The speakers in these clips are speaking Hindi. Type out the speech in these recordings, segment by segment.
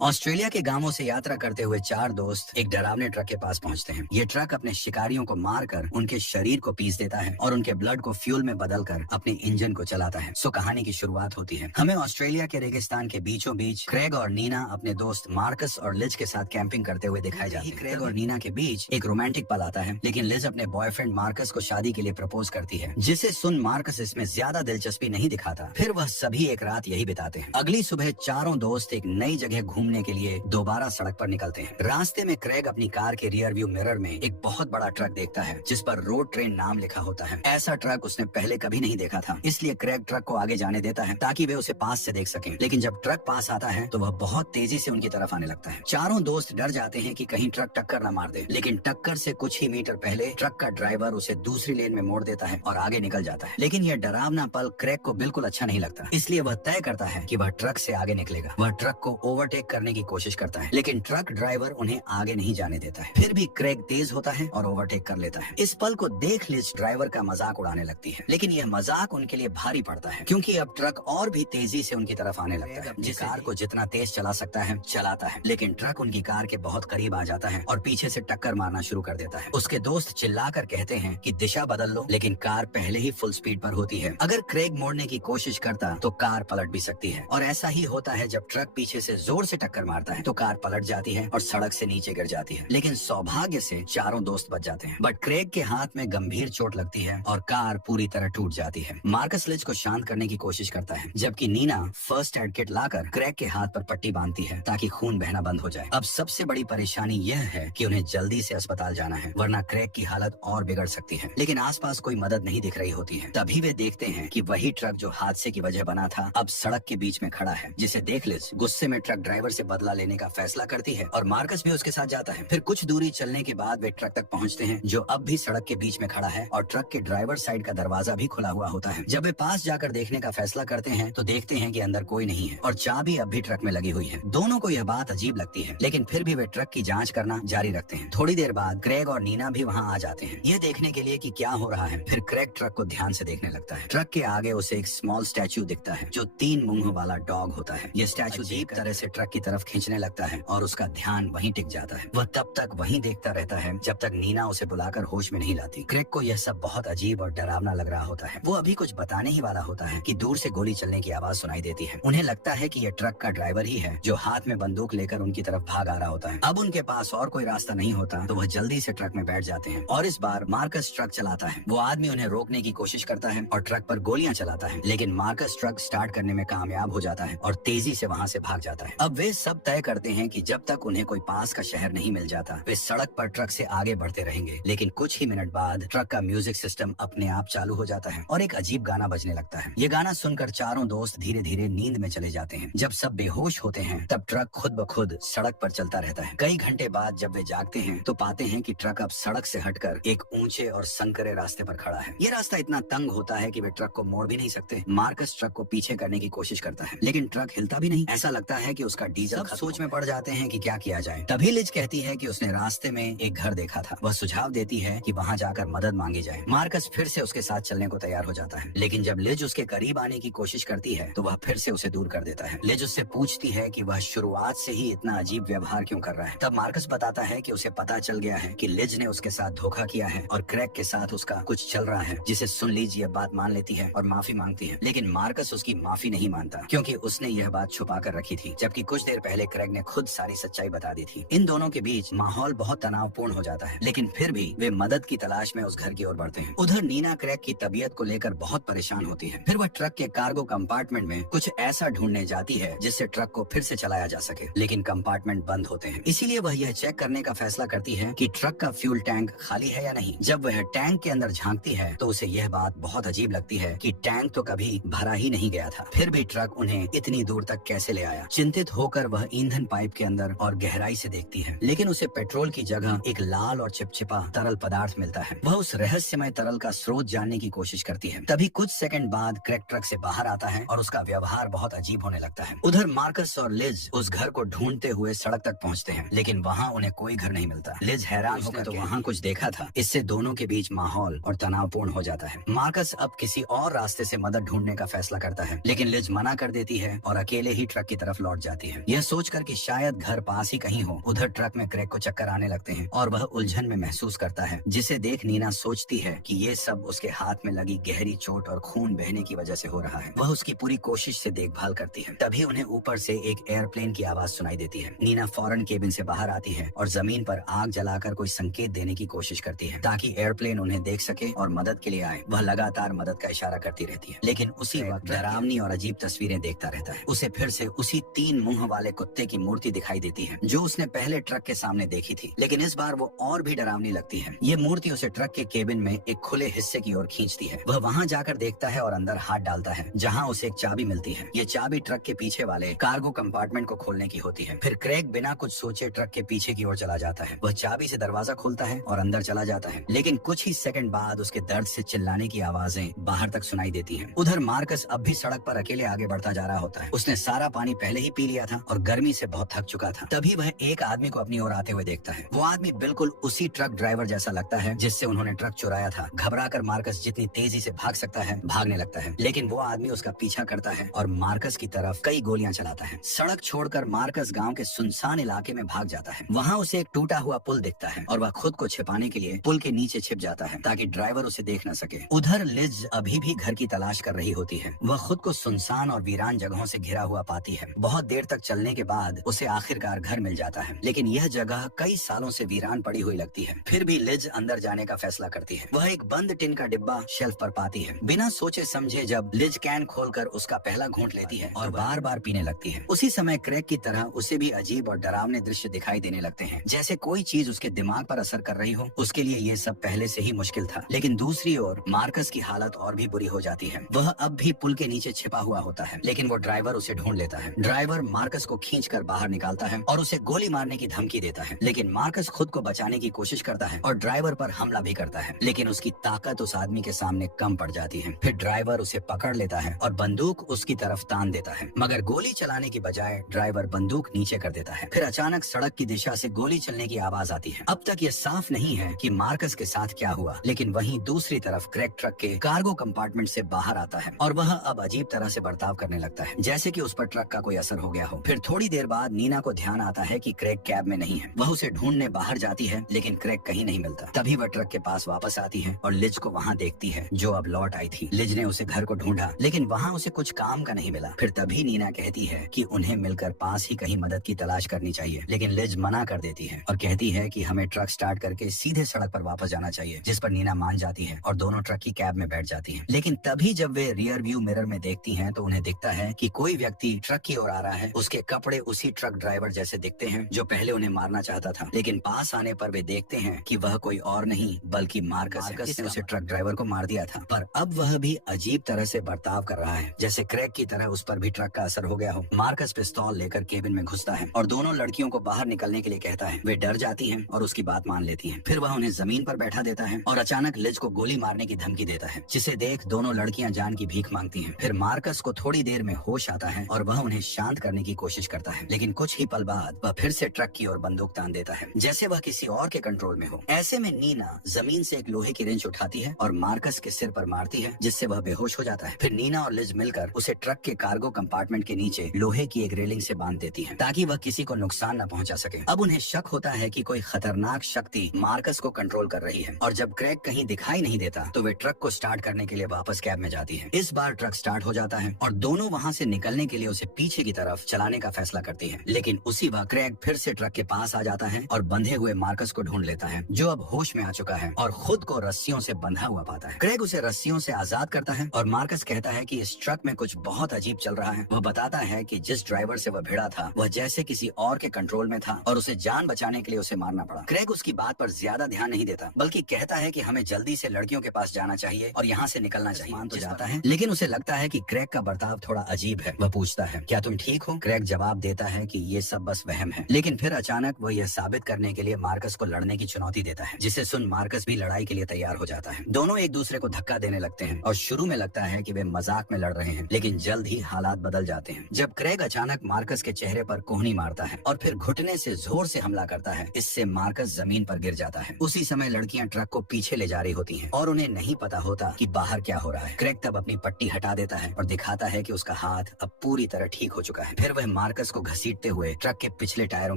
ऑस्ट्रेलिया के गांवों से यात्रा करते हुए चार दोस्त एक डरावने ट्रक के पास पहुंचते हैं। ये ट्रक अपने शिकारियों को मारकर उनके शरीर को पीस देता है और उनके ब्लड को फ्यूल में बदलकर अपने इंजन को चलाता है। सो कहानी की शुरुआत होती है। हमें ऑस्ट्रेलिया के रेगिस्तान के बीचों बीच क्रेग और नीना अपने दोस्त मार्कस और लिज के साथ कैंपिंग करते हुए दिखाए जाते हैं। क्रेग और नीना के बीच एक रोमांटिक पल आता है, लेकिन लिज अपने बॉयफ्रेंड मार्कस को शादी के लिए प्रपोज करती है, जिसे सुन मार्कस इसमें ज्यादा दिलचस्पी नहीं दिखाता। फिर वह सभी एक रात यही बिताते हैं। अगली सुबह चारों दोस्त एक नई जगह घूमने के लिए दोबारा सड़क पर निकलते हैं। रास्ते में क्रेग अपनी कार के रियर व्यू मिरर में एक बहुत बड़ा ट्रक देखता है जिस पर रोड ट्रेन नाम लिखा होता है। ऐसा ट्रक उसने पहले कभी नहीं देखा था, इसलिए क्रेग ट्रक को आगे जाने देता है ताकि वे उसे पास से देख सकें। लेकिन जब ट्रक पास आता है तो वह बहुत तेजी से उनकी तरफ आने लगता है। चारों दोस्त डर जाते हैं कि कहीं ट्रक टक्कर न मार दे, लेकिन टक्कर से कुछ ही मीटर पहले ट्रक का ड्राइवर उसे दूसरी लेन में मोड़ देता है और आगे निकल जाता है। लेकिन यह डरावना पल क्रेग को बिल्कुल अच्छा नहीं लगता, इसलिए वह तय करता है कि वह ट्रक से आगे निकलेगा। वह ट्रक को ओवरटेक करने की कोशिश करता है, लेकिन ट्रक ड्राइवर उन्हें आगे नहीं जाने देता है। फिर भी क्रेग तेज होता है और ओवरटेक कर लेता है। इस पल को देख लिज ड्राइवर का मजाक उड़ाने लगती है, लेकिन यह मजाक उनके लिए भारी पड़ता है क्योंकि अब ट्रक और भी तेजी से उनकी तरफ आने लगता है। जिस कार को जितना तेज चला सकता है चलाता है, लेकिन ट्रक उनकी कार के बहुत करीब आ जाता है और पीछे से टक्कर मारना शुरू कर देता है। उसके दोस्त चिल्लाकर कहते हैं कि दिशा बदल लो, लेकिन कार पहले ही फुल स्पीड पर होती है। अगर क्रेग मोड़ने की कोशिश करता तो कार पलट भी सकती है, और ऐसा ही होता है। जब ट्रक पीछे से जोर से टक्कर मारता है तो कार पलट जाती है और सड़क से नीचे गिर जाती है। लेकिन सौभाग्य से चारों दोस्त बच जाते हैं, बट क्रेग के हाथ में गंभीर चोट लगती है और कार पूरी तरह टूट जाती है। मार्कस लिज को शांत करने की कोशिश करता है, जबकि नीना फर्स्ट एड किट लाकर क्रेग के हाथ पर पट्टी बांधती है ताकि खून बहना बंद हो जाए। अब सबसे बड़ी परेशानी यह है कि उन्हें जल्दी से अस्पताल जाना है, वरना क्रेग की हालत और बिगड़ सकती है। लेकिन आसपास कोई मदद नहीं दिख रही होती है। तभी वे देखते हैं कि वही ट्रक जो हादसे की वजह बना था अब सड़क के बीच में खड़ा है, जिसे देख लिज गुस्से में ट्रक ड्राइवर से बदला लेने का फैसला करती है और मार्कस भी उसके साथ जाता है। फिर कुछ दूरी चलने के बाद वे ट्रक तक पहुंचते हैं, जो अब भी सड़क के बीच में खड़ा है और ट्रक के ड्राइवर साइड का दरवाजा भी खुला हुआ होता है। जब वे पास जाकर देखने का फैसला करते हैं तो देखते हैं कि अंदर कोई नहीं है और चाबी अब भी ट्रक में लगी हुई है। दोनों को यह बात अजीब लगती है, लेकिन फिर भी वे ट्रक की जांच करना जारी रखते हैं। थोड़ी देर बाद क्रेग और नीना भी वहाँ आ जाते हैं, ये देखने के लिए कि क्या हो रहा है। फिर क्रेग ट्रक को ध्यान से देखने लगता है। ट्रक के आगे उसे एक स्मॉल स्टैचू दिखता है जो 3 मुंह वाला डॉग होता है। यह स्टैचू अजीब तरह से ट्रक की तरफ खींचने लगता है और उसका ध्यान वहीं टिक जाता है। वह तब तक वहीं देखता रहता है जब तक नीना उसे बुलाकर होश में नहीं लाती। क्रेग को यह सब बहुत अजीब और डरावना लग रहा होता है। वो अभी कुछ बताने ही वाला होता है कि दूर से गोली चलने की आवाज सुनाई देती है। उन्हें लगता है कि यह ट्रक का ड्राइवर ही है जो हाथ में बंदूक लेकर उनकी तरफ भाग आ रहा होता है। अब उनके पास और कोई रास्ता नहीं होता तो वह जल्दी से ट्रक में बैठ जाते हैं और इस बार मार्कस ट्रक चलाता है। वो आदमी उन्हें रोकने की कोशिश करता है और ट्रक पर गोलियां चलाता है, लेकिन मार्कस ट्रक स्टार्ट करने में कामयाब हो जाता है और तेजी से वहाँ से भाग जाता है। अब वे सब तय करते हैं कि जब तक उन्हें कोई पास का शहर नहीं मिल जाता वे सड़क पर ट्रक से आगे बढ़ते रहेंगे। लेकिन कुछ ही मिनट बाद ट्रक का म्यूजिक सिस्टम अपने आप चालू हो जाता है और एक अजीब गाना बजने लगता है। ये गाना सुनकर चारों दोस्त धीरे धीरे नींद में चले जाते हैं। जब सब बेहोश होते हैं तब ट्रक खुद ब खुद सड़क पर चलता रहता है। कई घंटे बाद जब वे जागते हैं तो पाते हैं कि ट्रक अब सड़क से हटकर एक ऊंचे और संकरे रास्ते पर खड़ा है। ये रास्ता इतना तंग होता है कि वे ट्रक को मोड़ भी नहीं सकते। मार्कस ट्रक को पीछे करने की कोशिश करता है, लेकिन ट्रक हिलता भी नहीं। ऐसा लगता है कि उसका डीजल सोच में पड़ जाते हैं कि क्या किया जाए। तभी लिज कहती है कि उसने रास्ते में एक घर देखा था। वह सुझाव देती है कि वहाँ जाकर मदद मांगी जाए। मार्कस फिर से उसके साथ चलने को तैयार हो जाता है, लेकिन जब लिज उसके करीब आने की कोशिश करती है तो वह फिर से उसे दूर कर देता है। लिज उससे पूछती है कि वह शुरुआत से ही इतना अजीब व्यवहार क्यों कर रहा है। तब मार्कस बताता है कि उसे पता चल गया है कि लिज ने उसके साथ धोखा किया है और क्रेग के साथ उसका कुछ चल रहा है, जिसे सुन लीज यह बात मान लेती है और माफी मांगती है। लेकिन मार्कस उसकी माफी नहीं मानता क्योंकि उसने यह बात छुपा कर रखी थी, जबकि कुछ देर पहले क्रेग ने खुद सारी सच्चाई बता दी थी। इन दोनों के बीच माहौल बहुत तनावपूर्ण हो जाता है, लेकिन फिर भी वे मदद की तलाश में उस घर की ओर बढ़ते हैं। उधर नीना क्रेग की तबीयत को लेकर बहुत परेशान होती है। फिर वह ट्रक के कार्गो कंपार्टमेंट में कुछ ऐसा ढूंढने जाती है जिससे ट्रक को फिर से चलाया जा सके, लेकिन कंपार्टमेंट बंद होते हैं। इसीलिए वह यह चेक करने का फैसला करती है कि ट्रक का फ्यूल टैंक खाली है या नहीं। जब वह टैंक के अंदर झांकती है तो उसे यह बात बहुत अजीब लगती है कि टैंक तो कभी भरा ही नहीं गया था, फिर भी ट्रक उन्हें इतनी दूर तक कैसे ले आया। चिंतित होकर वह ईंधन पाइप के अंदर और गहराई से देखती है, लेकिन उसे पेट्रोल की जगह एक लाल और चिपचिपा तरल पदार्थ मिलता है। वह उस रहस्यमय तरल का स्रोत जानने की कोशिश करती है। तभी कुछ सेकंड बाद क्रेग ट्रक से बाहर आता है और उसका व्यवहार बहुत अजीब होने लगता है। उधर मार्कस और लिज उस घर को ढूंढते हुए सड़क तक पहुंचते हैं, लेकिन वहाँ उन्हें कोई घर नहीं मिलता। लिज हैरान होकर तो वहाँ कुछ देखा था। इससे दोनों के बीच माहौल और तनावपूर्ण हो जाता है। मार्कस अब किसी और रास्ते से मदद ढूंढने का फैसला करता है, लेकिन लिज मना कर देती है और अकेले ही ट्रक की तरफ लौट जाती है। यह सोचकर कि शायद घर पास ही कहीं हो, उधर ट्रक में क्रेग को चक्कर आने लगते हैं और वह उलझन में महसूस करता है, जिसे देख नीना सोचती है कि ये सब उसके हाथ में लगी गहरी चोट और खून बहने की वजह से हो रहा है। वह उसकी पूरी कोशिश से देखभाल करती है। तभी उन्हें ऊपर से एक एयरप्लेन की आवाज सुनाई देती है। नीना फौरन केबिन से बाहर आती है और जमीन पर आग जलाकर कोई संकेत देने की कोशिश करती है ताकि एयरप्लेन उन्हें देख सके और मदद के लिए आए। वह लगातार मदद का इशारा करती रहती है, लेकिन उसी वक्त डरावनी और अजीब तस्वीरें देखता रहता है। उसे फिर से उसी 3 मुंह वाले कुत्ते की मूर्ति दिखाई देती है जो उसने पहले ट्रक के सामने देखी थी, लेकिन इस बार वो और भी डरावनी लगती है। ये मूर्ति उसे ट्रक के केबिन में एक खुले हिस्से की ओर खींचती है। वह वहाँ जाकर देखता है और अंदर हाथ डालता है, जहाँ उसे एक चाबी मिलती है। ये चाबी ट्रक के पीछे वाले कार्गो कंपार्टमेंट को खोलने की होती है। फिर क्रेग बिना कुछ सोचे ट्रक के पीछे की ओर चला जाता है। वह चाबी से दरवाजा खोलता है और अंदर चला जाता है, लेकिन कुछ ही सेकंड बाद उसके दर्द से चिल्लाने की आवाजें बाहर तक सुनाई देती हैं। उधर मार्कस अब भी सड़क पर अकेले आगे बढ़ता जा रहा होता है। उसने सारा पानी पहले ही पी लिया था और गर्मी से बहुत थक चुका था। तभी वह एक आदमी को अपनी ओर आते हुए देखता है। वो आदमी बिल्कुल उसी ट्रक ड्राइवर जैसा लगता है जिससे उन्होंने ट्रक चुराया था। घबराकर मार्कस जितनी तेजी से भाग सकता है भागने लगता है, लेकिन वो आदमी उसका पीछा करता है और मार्कस की तरफ कई गोलियां चलाता है। सड़क छोड़कर मार्कस गांव के सुनसान इलाके में भाग जाता है। वहाँ उसे एक टूटा हुआ पुल दिखता है और वह खुद को छिपाने के लिए पुल के नीचे छिप जाता है ताकि ड्राइवर उसे देख न सके। उधर लिज अभी भी घर की तलाश कर रही होती है। वह खुद को सुनसान और वीरान जगहों से घिरा हुआ पाती है। बहुत देर तक चलने के बाद उसे आखिरकार घर मिल जाता है, लेकिन यह जगह कई सालों से वीरान पड़ी हुई लगती है। फिर भी लिज अंदर जाने का फैसला करती है। वह एक बंद टिन का डिब्बा शेल्फ पर पाती है। बिना सोचे समझे जब लिज कैन खोलकर उसका पहला घूंट लेती है और बार बार पीने लगती है। उसी समय क्रेग की तरह उसे भी अजीब और डरावने दृश्य दिखाई देने लगते हैं, जैसे कोई चीज उसके दिमाग पर असर कर रही हो। उसके लिए ये सब पहले से ही मुश्किल था, लेकिन दूसरी ओर मार्कस की हालत और भी बुरी हो जाती है। वह अब भी पुल के नीचे छिपा हुआ होता है, लेकिन वो ड्राइवर उसे ढूंढ लेता है। ड्राइवर मार्कस को खींचकर बाहर निकालता है और उसे गोली मारने की धमकी देता है, लेकिन मार्कस खुद को बचाने की कोशिश करता है और ड्राइवर पर हमला भी करता है, लेकिन उसकी ताकत उस आदमी के सामने कम पड़ जाती है। फिर ड्राइवर उसे पकड़ लेता है और बंदूक उसकी तरफ तान देता है, मगर गोली चलाने की बजाय ड्राइवर बंदूक नीचे कर देता है। फिर अचानक सड़क की दिशा से गोली चलने की आवाज आती है। अब तक ये साफ नहीं है कि मार्कस के साथ क्या हुआ, लेकिन वहीं दूसरी तरफ क्रेग ट्रक के कार्गो कंपार्टमेंट से बाहर आता है और वह अब अजीब तरह से बर्ताव करने लगता है, जैसे कि उस पर ट्रक का कोई असर हो गया हो। फिर थोड़ी देर बाद नीना को ध्यान आता है कि क्रेग कैब में नहीं है। वह उसे ढूंढने बाहर जाती है, लेकिन क्रेग कहीं नहीं मिलता। तभी वह ट्रक के पास वापस आती है और लिज को वहाँ देखती है, जो अब लौट आई थी। लिज ने उसे घर को ढूंढा, लेकिन वहाँ उसे कुछ काम का नहीं मिला। फिर तभी नीना कहती है कि उन्हें मिलकर पास ही कहीं मदद की तलाश करनी चाहिए, लेकिन लिज मना कर देती है और कहती है कि हमें ट्रक स्टार्ट करके सीधे सड़क पर वापस जाना चाहिए, जिस पर नीना मान जाती है और दोनों ट्रक की कैब में बैठ जाती हैं। लेकिन तभी जब वे रियर व्यू मिरर में देखती हैं तो उन्हें दिखता है कि कोई व्यक्ति ट्रक की ओर आ रहा है। उसके कपड़े उसी ट्रक ड्राइवर जैसे दिखते हैं जो पहले उन्हें मारना चाहता था, लेकिन पास आने पर वे देखते हैं कि वह कोई और नहीं बल्कि मार्कस ने उसे ट्रक ड्राइवर को मार दिया था। पर अब वह भी अजीब तरह से बर्ताव कर रहा है, जैसे क्रेग की तरह उस पर भी ट्रक का असर हो गया हो। मार्कस पिस्तौल लेकर केबिन में घुसता है और दोनों लड़कियों को बाहर निकलने के लिए कहता है। वे डर जाती हैं और उसकी बात मान लेती हैं। फिर वह उन्हें जमीन पर बैठा देता है और अचानक लिज को गोली मारने की धमकी देता है, जिसे देख दोनों लड़कियां जान की भीख मांगती हैं। फिर मार्कस को थोड़ी देर में होश आता है और वह उन्हें शांत करने की कोशिश करता है, लेकिन कुछ ही पल बाद वह फिर से ट्रक की ओर बंदूक तान देता है, जैसे वह किसी और के कंट्रोल में हो। ऐसे में नीना जमीन से एक लोहे की रेंच उठाती है और मार्कस के सिर पर मारती है, जिससे वह बेहोश हो जाता है। फिर नीना और लिज मिलकर उसे ट्रक के कार्गो कंपार्टमेंट के नीचे लोहे की एक रेलिंग से बांध देती है ताकि वह किसी को नुकसान न पहुंचा सके। अब उन्हें शक होता है कि कोई खतरनाक शक्ति मार्कस को कंट्रोल कर रही है, और जब क्रेग कहीं दिखाई नहीं देता तो वे ट्रक को स्टार्ट करने के लिए वापस कैब में जाती है। इस बार ट्रक स्टार्ट हो जाता है और दोनों वहाँ से निकलने के लिए उसे पीछे की तरफ चलाने का फैसला करती है, लेकिन उसी वक्त क्रेग फिर से ट्रक के पास आ जाता है और बंधे हुए मार्कस को ढूंढ लेता है, जो अब होश में आ चुका है और खुद को रस्सियों से बंधा हुआ पाता है। क्रेग उसे रस्सियों से आजाद करता है और मार्कस कहता है कि इस ट्रक में कुछ बहुत अजीब चल रहा है। वह बताता है कि जिस ड्राइवर से वह भिड़ा था वह जैसे किसी और के कंट्रोल में था और उसे जान बचाने के लिए उसे मारना पड़ा। क्रेग उसकी बात पर ज्यादा ध्यान नहीं देता, बल्कि कहता है कि हमें जल्दी से लड़कियों के पास जाना चाहिए और यहाँ से निकलना चाहिए। मान तो जाता है, लेकिन उसे लगता है कि क्रेग का बर्ताव थोड़ा अजीब है। वह पूछता है, क्या तुम ठीक हो? क्रेग जवाब देता है कि ये सब बस वहम है, लेकिन फिर अचानक वह यह साबित करने के लिए मार्कस को लड़ने की चुनौती देता है, जिसे सुन मार्कस भी लड़ाई के लिए तैयार हो जाता है। दोनों एक दूसरे को धक्का देने लगते हैं और शुरू में लगता है कि वे मजाक में लड़ रहे हैं, लेकिन जल्द ही हालात बदल जाते हैं जब क्रेग अचानक मार्कस के चेहरे पर कोहनी मारता है और फिर घुटने से जोर से हमला करता है। इससे मार्कस जमीन पर गिर जाता है। उसी समय लड़कियां ट्रक को पीछे ले जा रही होती हैं और उन्हें नहीं पता होता कि बाहर क्या हो रहा है। क्रेग तब अपनी पट्टी हटा देता है और दिखाता है कि उसका हाथ अब पूरी तरह ठीक हो चुका है। फिर वह मार्कस को घसीटते हुए ट्रक के पिछले टायरों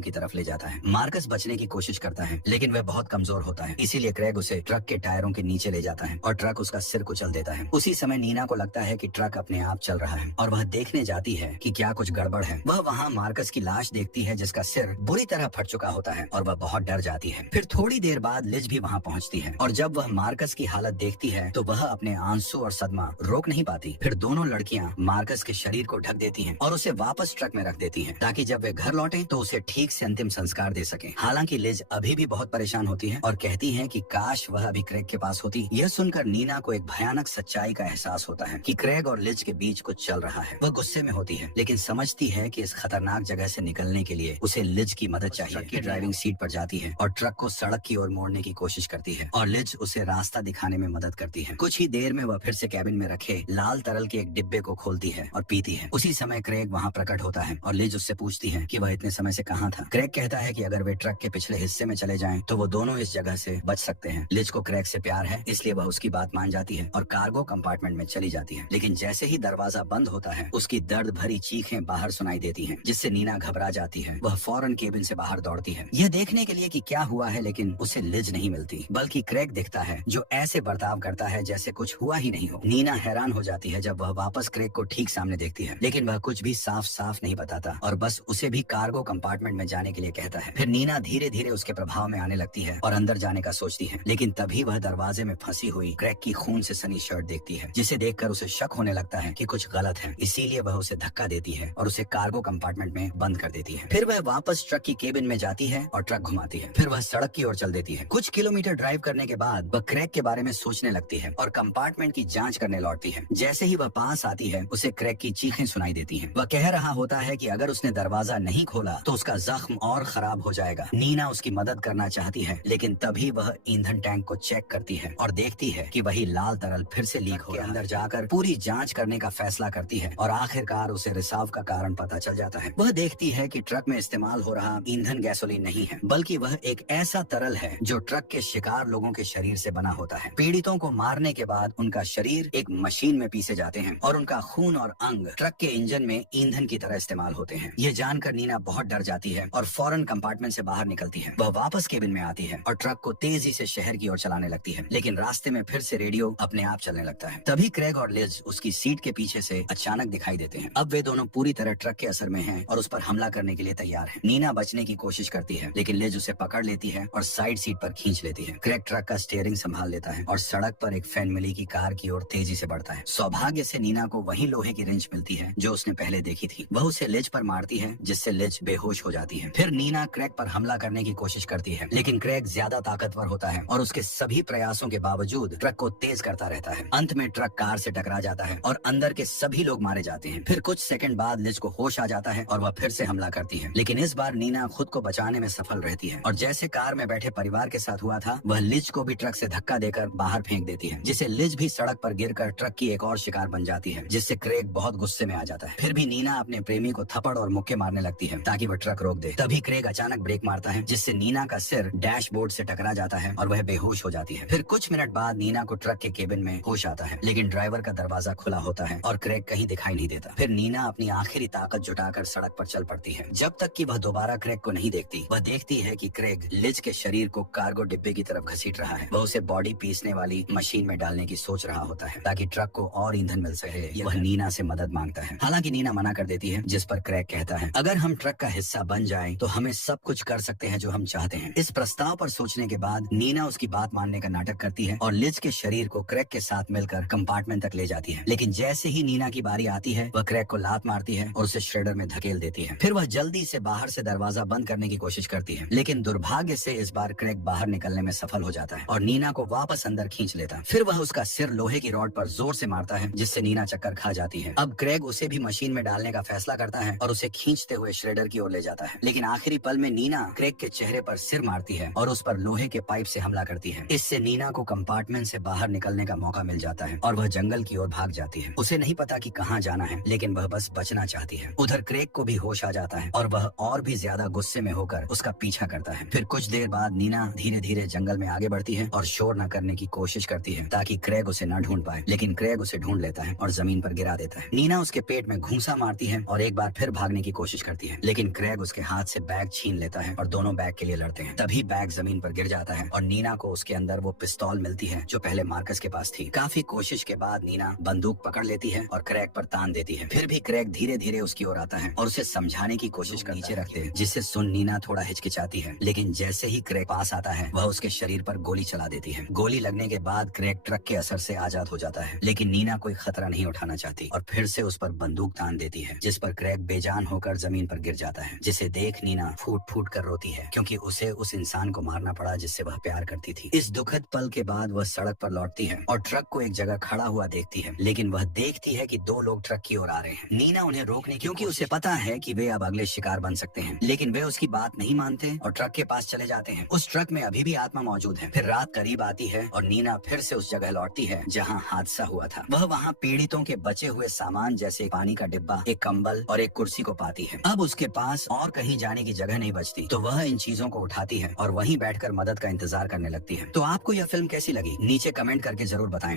की तरफ ले जाता है। मार्कस बचने की कोशिश करता है लेकिन वह बहुत कमजोर होता है, इसीलिए क्रेग उसे ट्रक के टायरों के नीचे ले जाता है और ट्रक उसका सिर कुचल देता है। उसी समय नीना को लगता है कि ट्रक अपने आप चल रहा है और वह देखने जाती है कि क्या कुछ गड़बड़ है। वह वहाँ मार्कस की लाश देखती है जिसका सिर बुरी तरह फट चुका होता है और वह बहुत डर जाती है। फिर थोड़ी देर बाद लिज भी वहाँ पहुँचती है और जब वह मार्कस की हालत देखती है तो वह अपने आंसू और सदमा रोक नहीं पाती। फिर दोनों लड़कियाँ मार्कस के शरीर को ढक देती हैं और उसे वापस ट्रक में रख देती हैं ताकि जब वे घर लौटे तो उसे ठीक से अंतिम संस्कार दे सके। हालांकि लिज अभी भी बहुत परेशान होती है और कहती है कि काश वह अभी क्रेग के पास होती। यह सुनकर नीना को एक भयानक सच्चाई का एहसास होता है कि क्रेग और लिज के बीच कुछ चल रहा है। वह गुस्से में होती है लेकिन समझती है कि इस खतरनाक जगह से निकलने के लिए उसे लिज की मदद चाहिए। ट्रक की ड्राइविंग सीट पर जाती है और ट्रक को सड़क की ओर मोड़ने की कोशिश करती है और लिज उसे रास्ता दिखाने में मदद करती है। कुछ ही देर में वह फिर से कैबिन में रखे लाल तरल के एक डिब्बे को खोलती है और पीती है। उसी समय क्रेग वहाँ प्रकट होता है और लिज उससे पूछती है कि वह इतने समय से कहाँ था। क्रेग कहता है कि अगर वे ट्रक के पिछले हिस्से में चले जाएं तो वो दोनों इस जगह से बच सकते हैं। लिज को क्रेग से प्यार है इसलिए वह उसकी बात मान जाती है और कार्गो कंपार्टमेंट में चली जाती है। लेकिन जैसे ही दरवाजा बंद होता है उसकी दर्द भरी चीखें बाहर सुनाई देती हैं, जिससे नीना घबरा जाती है। वह फौरन केबिन से बाहर दौड़ती है यह देखने के लिए कि क्या हुआ है, लेकिन उसे लिज नहीं मिलती बल्कि क्रेग दिखता है जो ऐसे बर्ताव करता है जैसे कुछ हुआ ही नहीं हो। नीना हैरान हो जाती है जब वह वापस क्रेग को ठीक सामने देखती है, लेकिन वह कुछ भी साफ साफ नहीं बताता और बस उसे भी कार्गो कंपार्टमेंट में जाने के लिए कहता है। फिर नीना धीरे धीरे उसके प्रभाव में आने लगती है और अंदर जाने का सोचती है, लेकिन तभी वह दरवाजे में फंसी हुई क्रेग की खून से सनी शर्ट देखती है, जिसे देखकर उसे शक होने लगता है कि कुछ गलत है। इसीलिए वह उसे धक्का देती है और उसे कार्गो कंपार्टमेंट में बंद कर देती है। फिर वह वापस ट्रक की केबिन में जाती है और ट्रक घुमाती है। फिर वह सड़क की ओर चल देती है। कुछ किलोमीटर ड्राइव करने के बाद वह क्रेग के बारे में सोचने लगती है और कंपार्टमेंट की जांच करने लौटती है। जैसे ही वह पास आती है उसे क्रेग की चीखें सुनाई देती हैं। वह कह रहा होता है कि अगर उसने दरवाजा नहीं खोला तो उसका जख्म और खराब हो जाएगा। नीना उसकी मदद करना चाहती है, लेकिन तभी वह ईंधन टैंक को चेक करती है और देखती है कि वही लाल तरल फिर से लीक हो रहा है। अंदर जाकर पूरी जांच करने का फैसला करती है और आखिरकार उसे रिसाव का कारण पता चल जाता है। वह देखती है कि ट्रक में इस्तेमाल हो रहा ईंधन गैसोलीन नहीं है, बल्कि वह एक ऐसा तरल है जो ट्रक के शिकार लोगों के शरीर से बना होता है। पीड़ितों को मारने के बाद उनका शरीर एक मशीन में पीसे जाते हैं और उनका खून और अंग ट्रक के इंजन में ईंधन की तरह इस्तेमाल होते हैं। ये जानकर नीना बहुत डर जाती है और फौरन कंपार्टमेंट से बाहर निकलती है। वह वापस केबिन में आती है और ट्रक को तेजी से शहर की ओर चलाने लगती है, लेकिन रास्ते में फिर से रेडियो अपने आप चलने लगता है। तभी क्रेग और लिज उसकी सीट के पीछे से अचानक दिखाई देते हैं। अब वे दोनों पूरी तरह ट्रक के असर में हैं और उस पर हमला करने के लिए तैयार हैं। नीना बचने की कोशिश करती है, लेकिन लिज उसे पकड़ लेती है और साइड सीट पर खींच लेती है। क्रेग ट्रक का स्टीयरिंग संभाल लेता है और सड़क पर एक फैन मिली की कार की ओर तेजी से बढ़ता है। सौभाग्य से नीना को वही लोहे की रिंच मिलती है जो उसने पहले देखी थी। वह उसे लिज पर मारती है, जिससे लिज बेहोश हो जाती है। फिर नीना क्रेग पर हमला करने की कोशिश करती है, लेकिन क्रेग ज्यादा ताकतवर होता है और उसके सभी प्रयासों के बावजूद ट्रक को तेज करता रहता है। अंत में ट्रक कार से टकरा जाता है और अंदर के सभी लोग मारे जाते हैं। फिर कुछ सेकंड बाद लिज को होश आ जाता है और वह फिर से हमला करती है, लेकिन इस बार नीना खुद को बचाने में सफल रहती है और जैसे कार में बैठे परिवार के साथ हुआ था, वह लिज को भी ट्रक से धक्का देकर बाहर फेंक देती है, जिससे लिज भी सड़क पर गिरकर ट्रक की एक और शिकार बन जाती है, जिससे क्रेग बहुत गुस्से में आ जाता है। फिर भी नीना अपने प्रेमी को थप्पड़ और मुक्के मारने लगती है ताकि वह ट्रक रोक दे। तभी क्रेग अचानक ब्रेक मारता है, जिससे नीना का सिर डैशबोर्ड से टकरा जाता है और वह बेहोश हो जाती है। फिर कुछ मिनट बाद नीना को ट्रक के केबिन में होश आता है, लेकिन ड्राइवर का दरवाजा खुला होता है और क्रेग कहीं दिखाई नहीं देता। फिर नीना अपनी आखिरी ताकत जुटाकर सड़क पर चल पड़ती है, जब तक कि वह दोबारा क्रेग को नहीं देखती। वह देखती है कि क्रेग लिज के शरीर को कार्गो डिब्बे की तरफ घसीट रहा है। वह उसे बॉडी पीसने वाली मशीन में डालने की सोच रहा होता है ताकि ट्रक को और ईंधन मिल सके। वह नीना से मदद मांगता है, हालांकि नीना मना कर देती है, जिस पर क्रेग कहता है, अगर हम ट्रक का हिस्सा बन जाएं तो हमें सब कुछ कर सकते हैं जो हम चाहते हैं। इस प्रस्ताव पर सोचने के बाद नीना उसकी बात मानने का नाटक करती है और लिज के शरीर को क्रेग के साथ मिलकर कंपार्टमेंट तक ले जाती है। लेकिन जैसे ही नीना की बारी आती है, वह क्रेग को लात मारती है और उसे श्रेडर में धकेल देती है। फिर वह जल्दी से बाहर से दरवाजा बंद करने की कोशिश करती है, लेकिन दुर्भाग्य से इस बार क्रेग बाहर निकलने में सफल हो जाता है और नीना को वापस अंदर खींच लेता है। फिर वह उसका सिर लोहे की रॉड पर जोर से मारता है, जिससे नीना चक्कर खा जाती है। अब क्रेग उसे भी मशीन में डालने का फैसला करता है और उसे खींचते हुए श्रेडर की ओर ले जाता है, लेकिन आखिरी पल में नीना क्रेग के चेहरे पर सिर मारती है और उस पर लोहे के पाइप से हमला करती है। इससे नीना को कंपार्टमेंट से बाहर निकलने का मौका मिल जाता है और वह जंगल की ओर भाग जाती है। उसे नहीं पता कि कहाँ जाना है, लेकिन वह बस बचना चाहती है। उधर क्रेग को भी होश आ जाता है और वह और भी ज्यादा गुस्से में होकर उसका पीछा करता है। फिर कुछ देर बाद नीना धीरे धीरे जंगल में आगे बढ़ती है और शोर न करने की कोशिश करती है ताकि क्रेग उसे न ढूंढ पाए, लेकिन क्रेग उसे ढूंढ लेता है और जमीन पर गिरा देता है। नीना उसके पेट में घूंसा मारती है और एक बार फिर भागने की कोशिश करती है, लेकिन क्रेग उसके हाथ से बैग छीन लेता है और दोनों बैग के लिए लड़ते हैं। तभी बैग जमीन पर गिर जाता है और नीना को उसके अंदर वो पिस्तौल मिलती है जो पहले मार्कस के पास थी। काफी कोशिश के बाद नीना बंदूक पकड़ लेती है और क्रेग पर तान देती है। फिर भी क्रेग धीरे धीरे उसकी ओर आता है और उसे समझाने की कोशिश करता नीचे रखते हैं, जिसे सुन नीना थोड़ा हिचकिचाती है, लेकिन जैसे ही क्रेग पास आता है वह उसके शरीर पर गोली चला देती है। गोली लगने के बाद क्रेग ट्रक के असर से आजाद हो जाता है, लेकिन नीना कोई खतरा नहीं उठाना चाहती और फिर से उस पर बंदूक तान देती है, जिस पर क्रेग बेजान होकर जमीन पर गिर जाता है, जिसे देख नीना फूट फूट कर रोती है, क्योंकि उसे उस इंसान को मारना पड़ा जिससे वह प्यार करती थी। इस दुखद पल के बाद वह सड़क पर लौटती है और ट्रक को एक जगह खड़ा हुआ देखती है, लेकिन वह देखती है कि दो लोग ट्रक की ओर आ रहे हैं। नीना उन्हें रोकने क्योंकि उसे पता है कि वे अब अगले शिकार बन सकते हैं, लेकिन वे उसकी बात नहीं मानते और ट्रक के पास चले जाते हैं। उस ट्रक में अभी भी आत्मा मौजूद है। फिर रात करीब आती है और नीना फिर से उस जगह लौटती है जहाँ हादसा हुआ था। वह वहाँ पीड़ितों के बचे हुए सामान जैसे पानी का डिब्बा, एक कंबल और एक कुर्सी को पाती है। अब उसके पास और कहीं जाने की जगह नहीं बचती, तो वह इन चीजों को उठाती है और वहीं बैठकर मदद का इंतजार करने लगती है। तो आपको यह फिल्म कैसी लगी नीचे कमेंट करके जरूर बताएं।